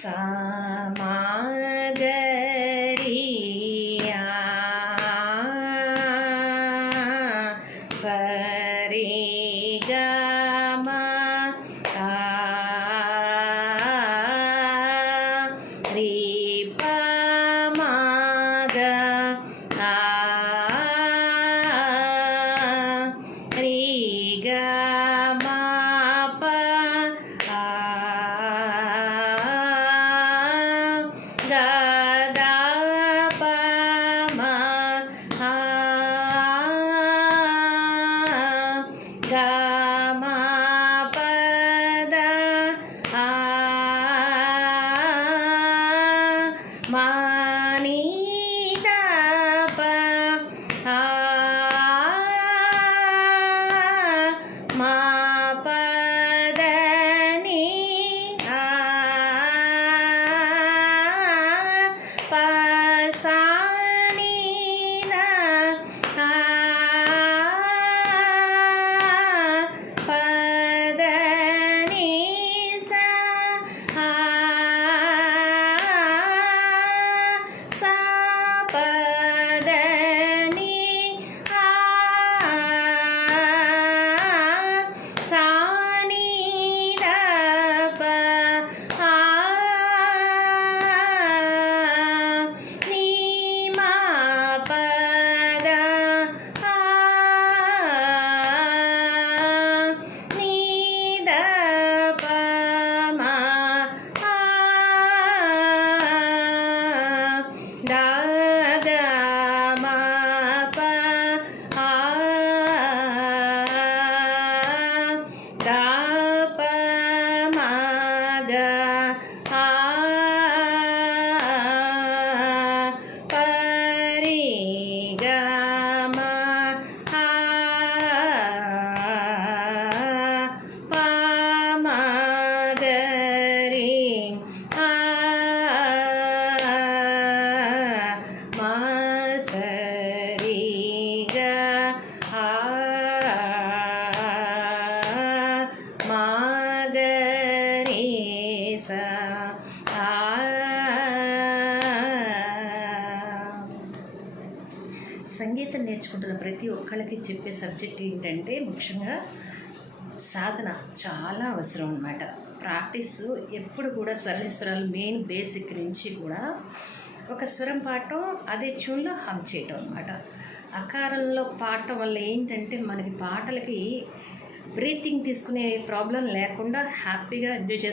సామగరియా సరిగమ రిపమగ రిగమ సంగీతం నేర్చుకుంటున్న ప్రతి ఒక్కళ్ళకి చెప్పే సబ్జెక్ట్ ఏంటంటే ముఖ్యంగా సాధన చాలా అవసరం అన్నమాట. ప్రాక్టీస్ ఎప్పుడు కూడా సరళ స్వరాలు మెయిన్ బేసిక్ నుంచి కూడా ఒక స్వరం పాడటం అదే ట్యూన్లో హమ్ చేయటం అన్నమాట. అకారంలో పాడటం వల్ల ఏంటంటే మనకి పాటలకి బ్రీతింగ్ తీసుకునే ప్రాబ్లం లేకుండా హ్యాపీగా ఎంజాయ్